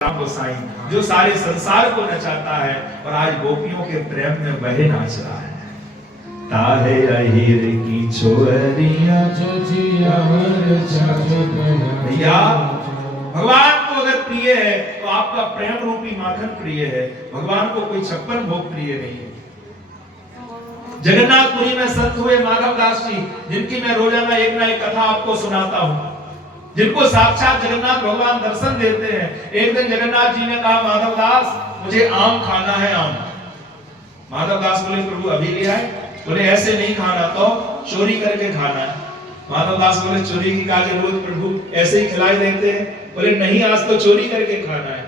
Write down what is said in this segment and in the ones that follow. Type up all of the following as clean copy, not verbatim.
गोसाई जो सारे संसार को नचाता है और आज गोपियों के प्रेम में बहे नाच रहा है। ताहे अहिर की छोरिया भैया, भगवान को अगर प्रिय है तो आपका प्रेम रूपी माखन प्रिय है। भगवान को कोई 56 भोग प्रिय नहीं है। जगन्नाथपुरी में संत हुए माधव दास जी, जिनकी मैं रोजाना एक ना एक कथा आपको सुनाता हूं, जिनको साक्षात जगन्नाथ भगवान दर्शन देते हैं। एक दिन जगन्नाथ जी ने कहा, माधव दास मुझे आम खाना है, आम। माधव दास बोले, प्रभु अभी ले आए? बोले ऐसे नहीं खाना, तो चोरी करके खाना है। माधव दास बोले, चोरी की क्या जरूरत प्रभु, ऐसे ही खिलाई देते हैं। बोले नहीं, आज तो चोरी करके खाना है।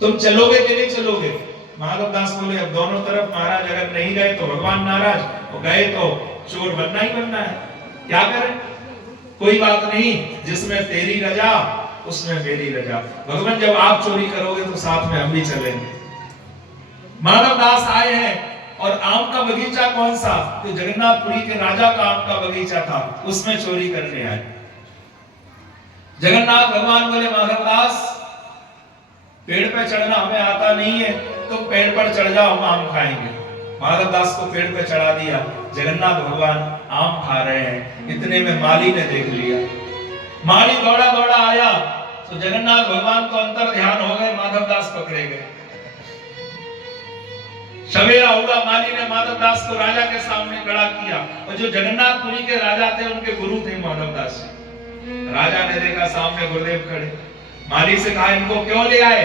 तुम चलोगे कि नहीं चलोगे? माधव दास बोले, अब दोनों तरफ महाराज, अगर नहीं गए तो भगवान नाराज, और गए तो चोर बनना ही बनना है, क्या करें? कोई बात नहीं, जिसमें तेरी रजा उसमें मेरी रजा। भगवान जब आप चोरी करोगे तो साथ में हम भी चलेंगे। माधव दास आए हैं और आम का बगीचा कौन सा? तो जगन्नाथपुरी के राजा का आम का बगीचा था, उसमें चोरी करने आए। जगन्नाथ भगवान बोले, माधव दास पेड़ पे चढ़ना हमें आता नहीं है, तुम पेड़ पर चढ़ जाओ, हम आम खाएंगे। माधव दास को पेड़ पे चढ़ा दिया। जगन्नाथ भगवान आम खा रहे हैं, इतने में माली ने देख लिया। माली दौड़ा दौड़ा आया तो जगन्नाथ भगवान को अंतर ध्यान हो गए, माधव दास पकड़े गए। सवेरा हुआ, माली ने माधव दास को राजा के सामने खड़ा किया, और जो जगन्नाथपुरी के राजा थे उनके गुरु थे माधव दास। राजा ने देखा सामने गुरुदेव खड़े। माली से कहा, इनको क्यों ले आए?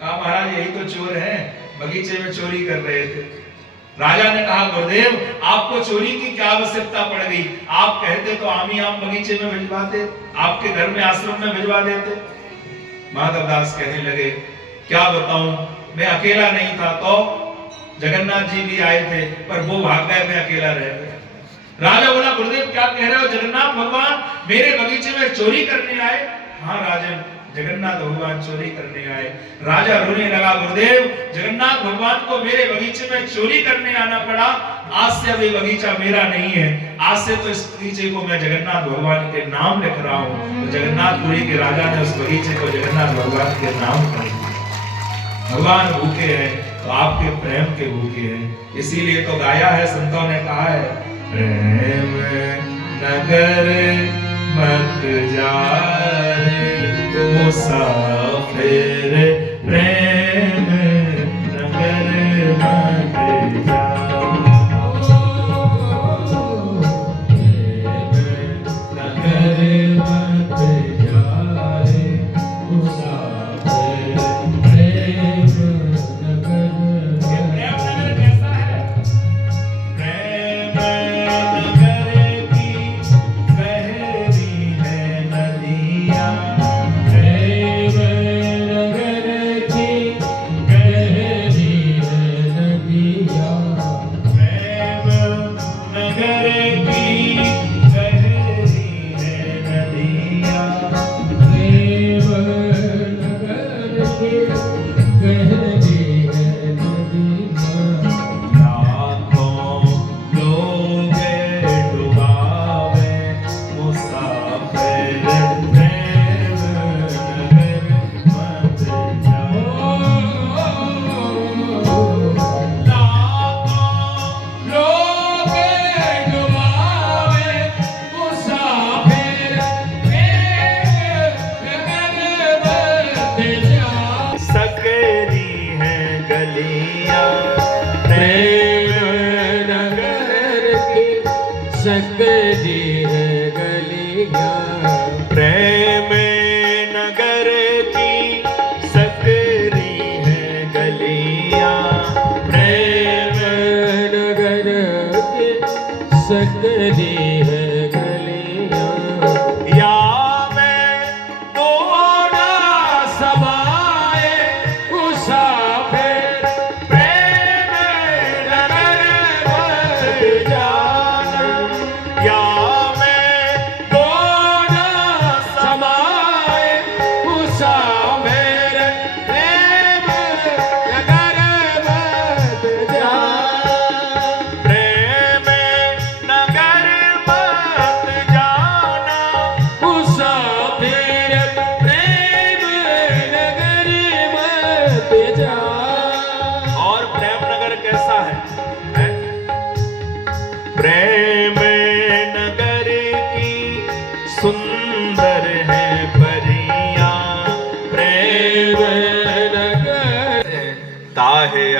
कहा, महाराज यही तो चोर हैं, बगीचे में चोरी कर रहे थे। राजा ने कहा, गुरुदेव आपको चोरी की क्या आवश्यकता पड़ गई? आप कहते तो आम ही आम बगीचे में भिजवाते, आपके घर में आश्रम में भिजवा देते। माधव दास कहने लगे, क्या बताऊं, मैं अकेला नहीं था तो जगन्नाथ जी भी आए थे, पर वो भाग गए, मैं अकेला रह गया। राजा बोला, गुरुदेव क्या कह रहे हो? जगन्नाथ भगवान मेरे बगीचे में चोरी करने आए? हाँ राजन, जगन्नाथ भगवान चोरी करने आए। राजा रोने लगा, गुरुदेव जगन्नाथ भगवान को मेरे बगीचे में चोरी करने आना पड़ा, आज से अब ये बगीचा मेरा नहीं है, आज से तो इस बगीचे को मैं जगन्नाथ भगवान के नाम लिख रहा हूँ। तो जगन्नाथपुरी के राजा ने उस बगीचे को जगन्नाथ भगवान के नाम कर दिया। भगवान भूखे हैं तो आपके प्रेम के भूखे हैं, इसीलिए तो गाया है, संतों ने कहा है, प्रेम नगर मत जा मुसाफिर, प्रेम नगर मत जा।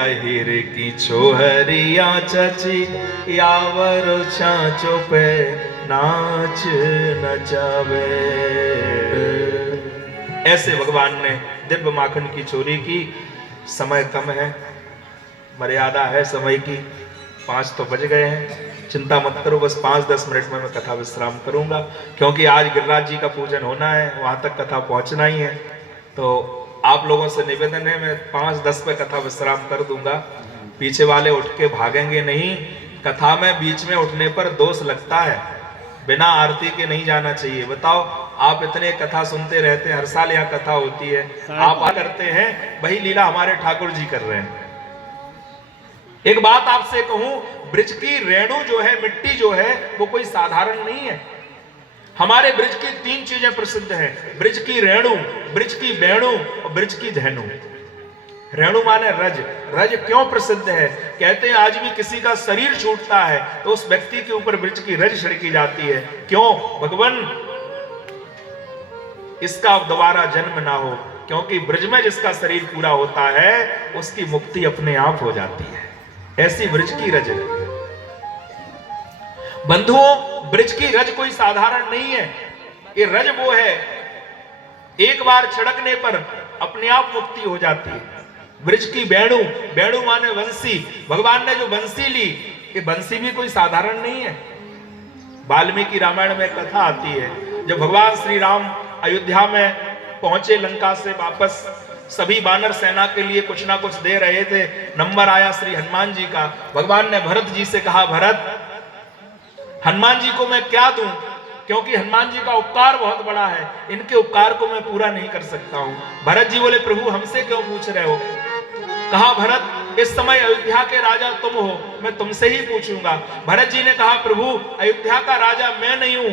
अहिर की छोहरिया चची, यावर छांचो पे नाच नचावे। ऐसे भगवान ने दिव्य माखन की चोरी की। समय कम है, मर्यादा है समय की, 5 तो बज गए हैं। चिंता मत करो, बस 5-10 मिनट में मैं कथा विश्राम करूंगा, क्योंकि आज गिरिराज जी का पूजन होना है, वहां तक कथा पहुंचना ही है। तो आप लोगों से निवेदन है, मैं 5-10 पे कथा विश्राम कर दूंगा। पीछे वाले उठ के भागेंगे नहीं। कथा में बीच में उठने पर दोष लगता है, बिना आरती के नहीं जाना चाहिए। बताओ, आप इतने कथा सुनते रहते हैं, हर साल यहाँ कथा होती है, आप करते हैं, वही लीला हमारे ठाकुर जी कर रहे हैं। एक बात आपसे कहूं, ब्रिज की रेणु जो है, मिट्टी जो है, वो कोई साधारण नहीं है। हमारे ब्रिज की 3 चीजें प्रसिद्ध हैं, ब्रिज की रेणु, ब्रिज की वेणु और ब्रिज की धैनु। रेणु माने रज। रज क्यों प्रसिद्ध है? कहते हैं आज भी किसी का शरीर छूटता है तो उस व्यक्ति के ऊपर ब्रिज की रज छिड़की जाती है। क्यों? भगवान इसका दोबारा जन्म ना हो, क्योंकि ब्रिज में जिसका शरीर पूरा होता है उसकी मुक्ति अपने आप हो जाती है। ऐसी ब्रिज की रज। बंधुओं, ब्रिज की रज कोई साधारण नहीं है। ये रज वो है, एक बार छिड़कने पर अपने आप मुक्ति हो जाती है। ब्रिज की वेणु, वेणु माने वंशी। भगवान ने जो वंशी ली, ये वंशी भी कोई साधारण नहीं है। वाल्मीकि रामायण में कथा आती है, जब भगवान श्री राम अयोध्या में पहुंचे लंका से वापस, सभी वानर सेना के लिए कुछ ना कुछ दे रहे थे। नंबर आया श्री हनुमान जी का। भगवान ने भरत जी से कहा, भरत, हनुमान जी को मैं क्या दूं, क्योंकि हनुमान जी का उपकार बहुत बड़ा है, इनके उपकार को मैं पूरा नहीं कर सकता हूं। भरत जी बोले, प्रभु हमसे क्यों पूछ रहे हो? कहा, भरत, इस समय अयोध्या के राजा तुम हो, मैं तुमसे ही पूछूंगा। भरत जी ने कहा, प्रभु अयोध्या का राजा मैं नहीं हूं,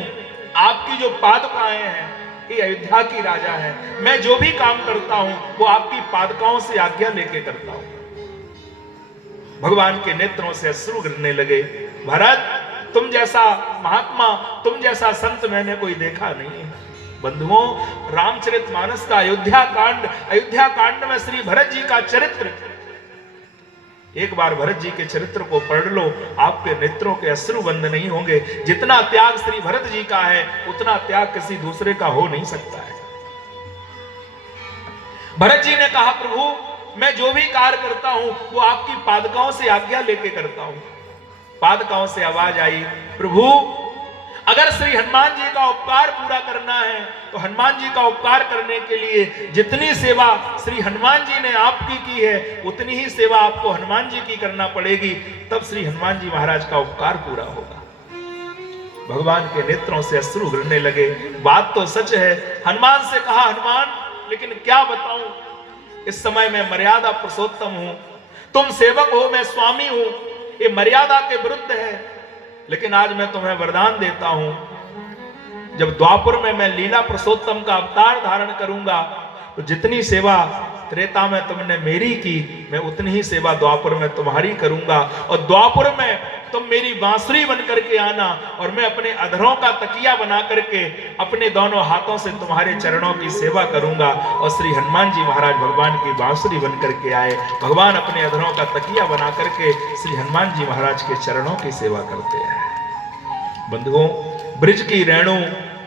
आपकी जो पादुकाएं हैं ये अयोध्या की राजा है। मैं जो भी काम करता हूं वो आपकी पादुकाओं से आज्ञा लेके करता हूं। भगवान के नेत्रों से अश्रु गिरने लगे। भरत, तुम जैसा महात्मा, तुम जैसा संत मैंने कोई देखा नहीं है। बंधुओं, रामचरितमानस का अयोध्या कांड में श्री भरत जी का चरित्र, एक बार भरत जी के चरित्र को पढ़ लो, आपके नेत्रों के अश्रु बंद नहीं होंगे। जितना त्याग श्री भरत जी का है, उतना त्याग किसी दूसरे का हो नहीं सकता है। भरत जी ने कहा, प्रभु मैं जो भी कार्य करता हूं वो आपकी पादुकाओं से आज्ञा लेके करता हूं। पादुकाओं से आवाज आई, प्रभु अगर श्री हनुमान जी का उपकार पूरा करना है तो हनुमान जी का उपकार करने के लिए जितनी सेवा श्री हनुमान जी ने आपकी की है, उतनी ही सेवा आपको हनुमान जी की करना पड़ेगी, तब श्री हनुमान जी महाराज का उपकार पूरा होगा। भगवान के नेत्रों से अश्रु गिरने लगे। बात तो सच है। हनुमान से कहा, हनुमान लेकिन क्या बताऊं, इस समय मैं मर्यादा पुरुषोत्तम हूं, तुम सेवक हो, मैं स्वामी हूं, ये मर्यादा के विरुद्ध है। लेकिन आज मैं तुम्हें वरदान देता हूं, जब द्वापर में मैं लीला पुरुषोत्तम का अवतार धारण करूंगा तो जितनी सेवा त्रेता में तुमने मेरी की, मैं उतनी ही सेवा द्वापर में तुम्हारी करूंगा। और द्वापर में तुम मेरी बांसुरी बन करके आना और मैं अपने अधरों का तकिया बना करके अपने दोनों हाथों से तुम्हारे चरणों की सेवा करूंगा। और श्री हनुमान जी महाराज भगवान की बांसुरी बन करके आए। भगवान अपने अधरों का तकिया बना करके श्री हनुमान जी महाराज के चरणों की सेवा करते हैं। बंधुओं, ब्रिज की रेणु,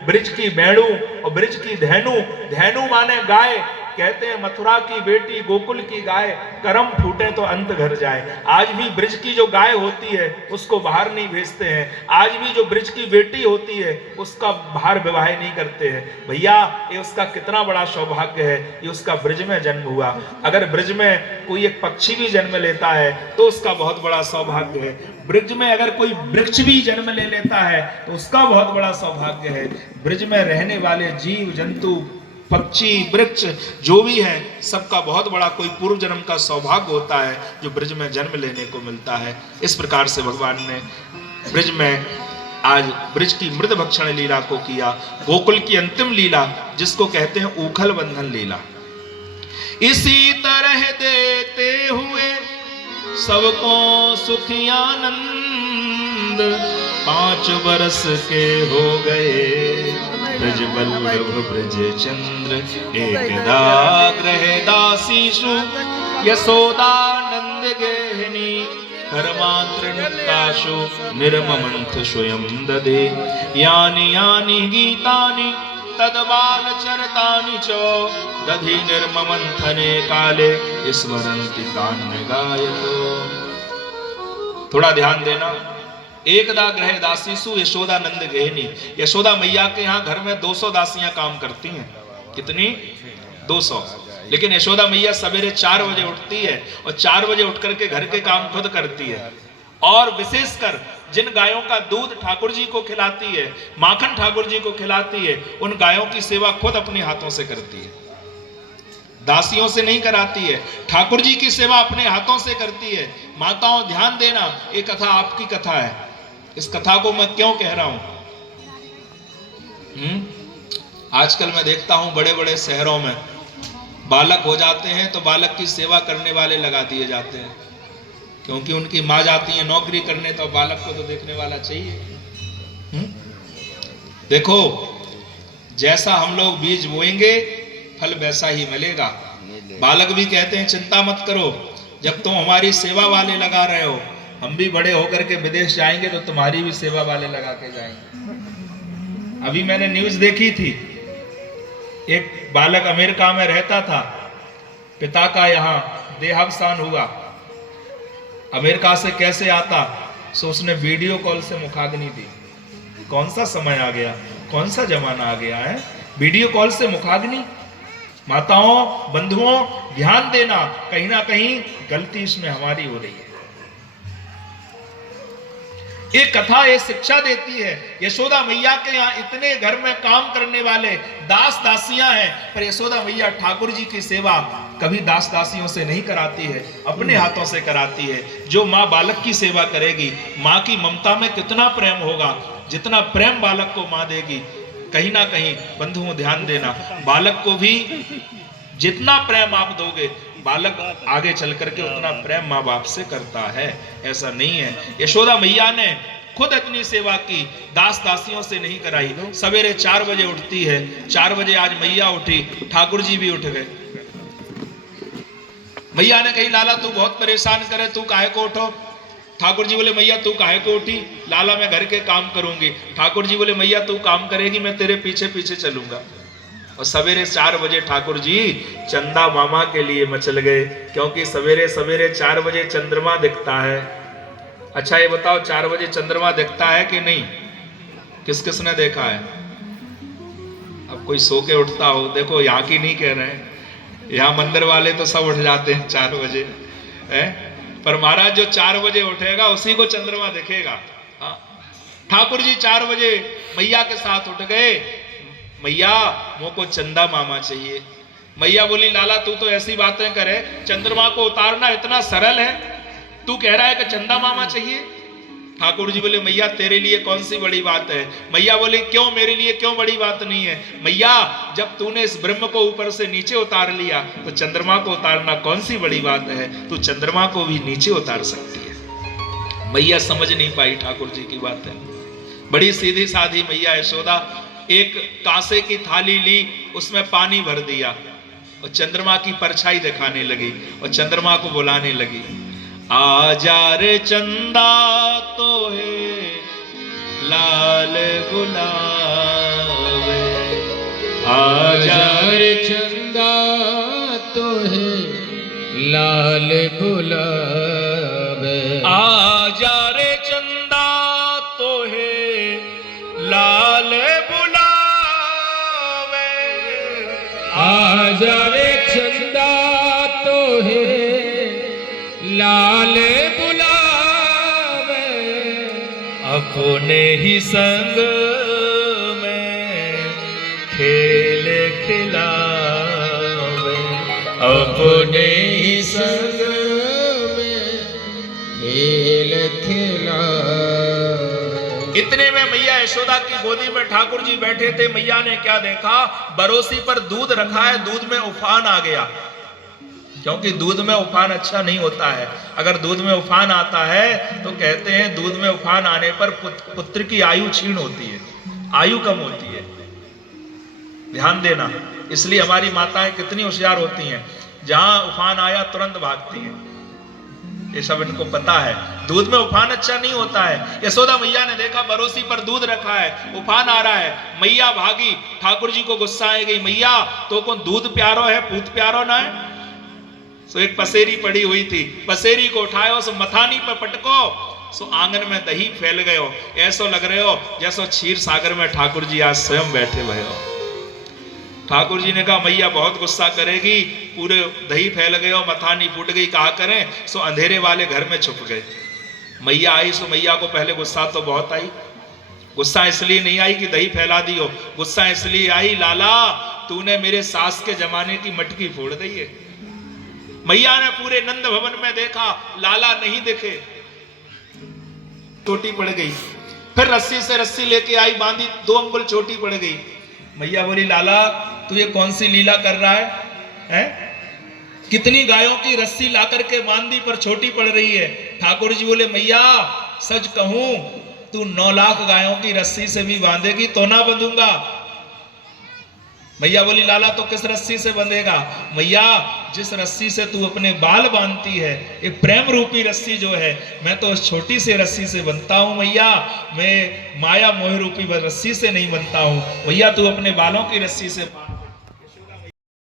ब्रिज की वेणु और ब्रिज की धैनु। धैनु माने गाय। कहते हैं मथुरा की बेटी गोकुल की गाय, करम फूटे तो अंत घर जाए। आज भी ब्रिज की जो गाय होती है उसको बाहर नहीं भेजते हैं। आज भी जो ब्रिज की बेटी होती है उसका बाहर विवाह नहीं करते हैं। भैया, ये उसका कितना बड़ा सौभाग्य है, ये उसका ब्रिज में जन्म हुआ। अगर ब्रिज में कोई एक पक्षी भी जन्म लेता है तो उसका बहुत बड़ा सौभाग्य है। ब्रिज में अगर कोई वृक्ष भी जन्म ले लेता है तो उसका बहुत बड़ा सौभाग्य है। ब्रिज में रहने वाले जीव जंतु, पक्षी, वृक्ष जो भी है, सबका बहुत बड़ा कोई पूर्व जन्म का सौभाग्य होता है जो ब्रिज में जन्म लेने को मिलता है। इस प्रकार से भगवान ने ब्रिज में आज ब्रिज की मृद भक्षण लीला को किया। गोकुल की अंतिम लीला जिसको कहते हैं ऊखल बंधन लीला। इसी तरह देते हुए सबको सुखी आनंद, 5 बरस के हो गए ब्रज वल्लभ ब्रज चंद्र, एकदा ग्रह दासीषु यशोदानंद नंद गेहिनी करमात्र नुक्ताशु निर्ममंथ स्वयं ददे यानि यानि गीतानि तद बाल चरतानि च दधि निर्ममंथने काले स्मरन्ति तान्य गायतो। थोड़ा ध्यान देना। एकदा ग्रह दासीसु यशोदा नंद गेहिनी। यशोदा मैया के यहाँ घर में 200 दासियां काम करती हैं। कितनी? 200। लेकिन यशोदा मैया सवेरे 4 बजे उठती है और 4 बजे उठ करके घर के काम खुद करती है। और विशेषकर जिन गायों का दूध ठाकुर जी को खिलाती है, माखन ठाकुर जी को खिलाती है, उन गायों की सेवा खुद अपने हाथों से करती है, दासियों से नहीं कराती है। ठाकुर जी की सेवा अपने हाथों से करती है। माताओं ध्यान देना, ये कथा आपकी कथा है। इस कथा को मैं क्यों कह रहा हूं? आजकल मैं देखता हूं बड़े बड़े शहरों में बालक हो जाते हैं तो बालक की सेवा करने वाले लगा दिए जाते हैं, क्योंकि उनकी माँ जाती है नौकरी करने, तो बालक को तो देखने वाला चाहिए। देखो, जैसा हम लोग बीज बोएंगे फल वैसा ही मिलेगा। बालक भी कहते हैं चिंता मत करो, जब तुम हमारी सेवा वाले लगा रहे हो, हम भी बड़े होकर के विदेश जाएंगे तो तुम्हारी भी सेवा वाले लगा के जाएंगे। अभी मैंने न्यूज देखी थी, एक बालक अमेरिका में रहता था, पिता का यहाँ देहावसान हुआ। अमेरिका से कैसे आता, सो उसने वीडियो कॉल से मुखाग्नि दी। कौन सा समय आ गया, कौन सा जमाना आ गया है, वीडियो कॉल से मुखाग्नि। माताओं, बंधुओं, ध्यान देना, कहीं ना कहीं गलती इसमें हमारी हो रही है। ये कथा ये शिक्षा देती है, यशोदा मैया के यहाँ इतने घर में काम करने वाले दास दासियां हैं, पर यशोदा मैया ठाकुर जी की सेवा कभी दास दासियों से नहीं कराती है, अपने हाथों से कराती है। जो माँ बालक की सेवा करेगी, माँ की ममता में कितना प्रेम होगा, जितना प्रेम बालक को माँ देगी, कहीं ना कहीं बंधुओं ध्यान देना, बालक को भी जितना प्रेम आप दोगे, बालक आगे चल करके उतना प्रेम माँ बाप से करता है। ऐसा नहीं है। यशोदा मैया ने खुद इतनी सेवा की, दास दासियों से नहीं कराई। सवेरे 4 बजे उठती है। 4 बजे आज मैया उठी, ठाकुर जी भी उठ गए। मैया ने कही लाला तू बहुत परेशान करे, तू काहे को उठो? ठाकुर जी बोले मैया तू काहे को उठी? लाला मैं घर के काम करूंगी। ठाकुर जी बोले मैया तू काम करेगी, मैं तेरे पीछे पीछे चलूंगा। और सवेरे 4 बजे ठाकुर जी चंदा मामा के लिए मचल गए, क्योंकि सवेरे सवेरे 4 बजे चंद्रमा दिखता है। अच्छा ये बताओ, 4 बजे चंद्रमा दिखता है कि नहीं? किस किस ने देखा है? अब कोई सो के उठता हो, देखो यहाँ की नहीं कह रहे हैं, यहाँ मंदिर वाले तो सब उठ जाते हैं 4 बजे है, पर महाराज जो 4 बजे उठेगा उसी को चंद्रमा दिखेगा। ठाकुर जी 4 बजे मैया के साथ उठ गए। मैया मुझको चंदा मामा चाहिए। मैया बोली लाला तू तो ऐसी बातें करे, चंद्रमा को उतारना इतना सरल है, तू कह रहा है कि चंदा मामा चाहिए? ठाकुर जी बोले मैया तेरे लिए कौन सी बड़ी बात है? मैया बोले क्यों, मेरे लिए क्यों बड़ी बात नहीं है? मैया जब तूने इस ब्रह्म को ऊपर से नीचे उतार लिया तो चंद्रमा को उतारना कौन सी बड़ी बात है? तू चंद्रमा को भी नीचे उतार सकती है। मैया समझ नहीं पाई ठाकुर जी की बात है। बड़ी सीधी साधी मैया यशोदा एक कांसे की थाली ली, उसमें पानी भर दिया और चंद्रमा की परछाई दिखाने लगी और चंद्रमा को बुलाने लगी, आजा रे चंदा तो है लाल गुलाबे, आजा रे चंदा तो है लाल गुलाबे, आजा रे चंदा तो है लाल गुलाबे, आजा रे चंदा तो है लाल गुलाबे, अपने ही संग में खेल खिलावे, अपने ही संग में खेल खिलावे। इतने में मैया यशोदा की गोदी में ठाकुर जी बैठे थे। मैया ने क्या देखा, बरोसी पर दूध रखा है, दूध में उफान आ गया, क्योंकि दूध में उफान अच्छा नहीं होता है। अगर दूध में उफान आता है तो कहते हैं दूध में उफान आने पर पुत्र की आयु क्षीण होती है, आयु कम होती है। ध्यान देना, इसलिए हमारी माताएं कितनी होशियार होती हैं, जहां उफान आया तुरंत भागती हैं। ये सब इनको पता है। दूध में उफान अच्छा नहीं होता है। यशोदा मैया ने देखा बरोसी पर दूध रखा है, उफान आ रहा है, मैया भागी। ठाकुर जी को गुस्सा आ गई, मैया तो कौन दूध प्यारो है, पूत प्यारो ना है। सो एक पसेरी पड़ी हुई थी, पसेरी को उठायो, सो मथानी पर पटको, सो आंगन में दही फैल गयो। ऐसो लग रहे हो जैसो क्षीर सागर में ठाकुर जी आज स्वयं बैठे हुए हो। ठाकुर जी ने कहा मैया बहुत गुस्सा करेगी, पूरे दही फैल गए, मथानी फूट गई, कहा करें। सो अंधेरे वाले घर में छुप गए। मैया आई, सो मैया को पहले गुस्सा तो बहुत आई। गुस्सा इसलिए नहीं आई कि दही फैला दी हो, गुस्सा इसलिए आई लाला तूने मेरे सास के जमाने की मटकी फोड़ दी है। मैया ने पूरे नंद भवन में देखा, लाला नहीं दिखे, छोटी पड़ गई। फिर रस्सी से रस्सी लेके आई, बांधी, 2 अंगुल छोटी पड़ गई। मैया बोली लाला तू ये कौन सी लीला कर रहा है? कितनी गायों की रस्सी ला करके बांध दी पर छोटी पड़ रही है। ठाकुर जी बोले मैया सच कहूं तू 9 लाख गायों की रस्सी से भी बांधेगी तो ना बंधूंगा। मैया बोली लाला तो किस रस्सी से बंधेगा? मैया जिस रस्सी से तू अपने बाल बांधती है, ये प्रेम रूपी रस्सी जो है, मैं तो उस छोटी सी रस्सी से बनता हूं मैया, मैं माया मोह रूपी रस्सी से नहीं बनता हूं। मैया तू अपने बालों की रस्सी से